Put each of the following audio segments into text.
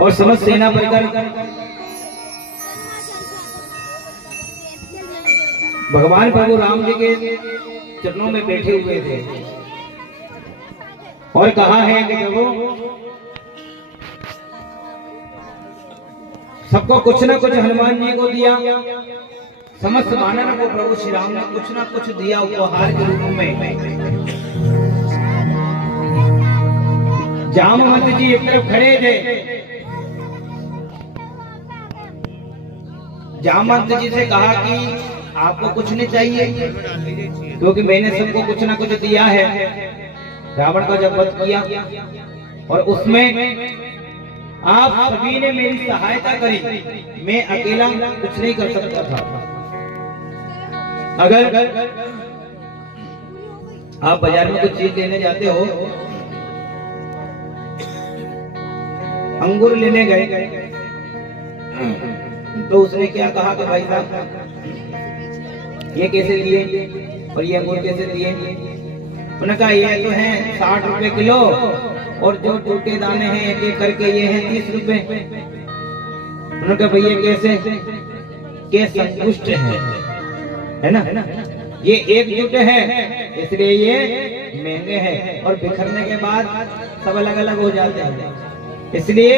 और समस्त सेना परिकर भगवान प्रभु राम जी के चरणों में बैठे हुए थे और कहा है कि प्रभु सबको कुछ ना कुछ हनुमान जी को दिया, समस्त वानरों को प्रभु श्री राम ने कुछ ना कुछ दिया उपहार के रूप में। जामवंत जी एक तरफ खड़े थे, जामवंत जी से कहा कि आपको कुछ नहीं चाहिए क्योंकि मैंने सबको कुछ ना कुछ दिया है। रावण का जब वध किया और उसमें आप सभी ने मेरी सहायता करी, मैं अकेला कुछ नहीं कर सकता था। अगर आप बाजार में कुछ चीज लेने जाते हो, अंगूर लेने गए तो उसने क्या कहा कि भाई साहब ये कैसे दिए और ये अंगूर कैसे दिए? उन्होंने कहा ये तो है 60 रुपए किलो और जो टूटे दाने हैं एक एक करके ये है 30 रुपए। उन्होंने कहा भैया कैसे? के संतुष्ट है ना, ये एकजुट है इसलिए ये महंगे हैं और बिखरने के बाद सब अलग अलग हो जाते हैं। इसलिए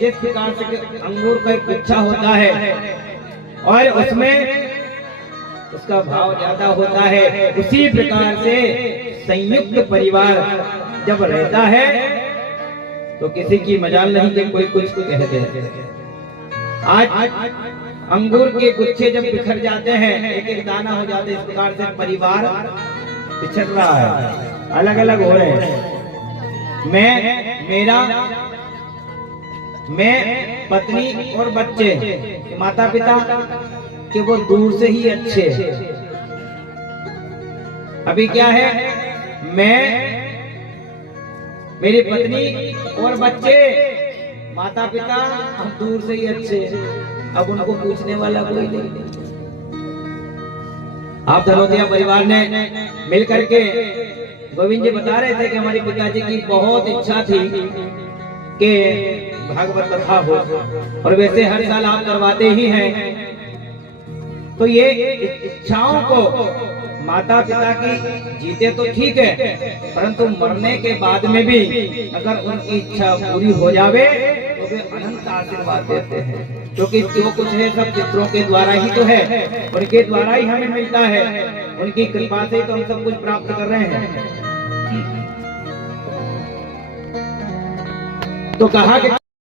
जिस प्रकार से अंगूर का एक गुच्छा होता है और उसमें उसका भाव ज्यादा होता है, उसी प्रकार से संयुक्त परिवार जब रहता है तो किसी की मजाल नहीं कि कोई कुछ कह दे। आज अंगूर के गुच्छे जब बिखर जाते हैं, एक एक दाना हो जाते हैं, इस प्रकार से परिवार बिछड़ रहा है, अलग अलग हो रहे हैं। मैं पत्नी और बच्चे, माता पिता कि वो दूर से ही अच्छे। अभी क्या है, मैं, मेरी पत्नी और बच्चे, माता पिता हम दूर से ही अच्छे, अब उनको पूछने वाला कोई नहीं। आप धनोतिया परिवार ने मिलकर के, गोविंद जी बता रहे थे कि हमारे पिताजी की बहुत इच्छा थी कि भागवत कथा हो और वैसे हर साल आप करवाते ही हैं। तो ये इच्छाओं को माता पिता की जीते तो ठीक है, परंतु मरने के बाद में भी अगर उनकी इच्छा पूरी हो जावे तो वे अनंत आशीर्वाद देते हैं, क्योंकि जो कुछ है सब पितरों के द्वारा ही तो है, उनके द्वारा ही हमें मिलता है, उनकी कृपा से तो हम सब कुछ प्राप्त कर रहे हैं। तो कहा कि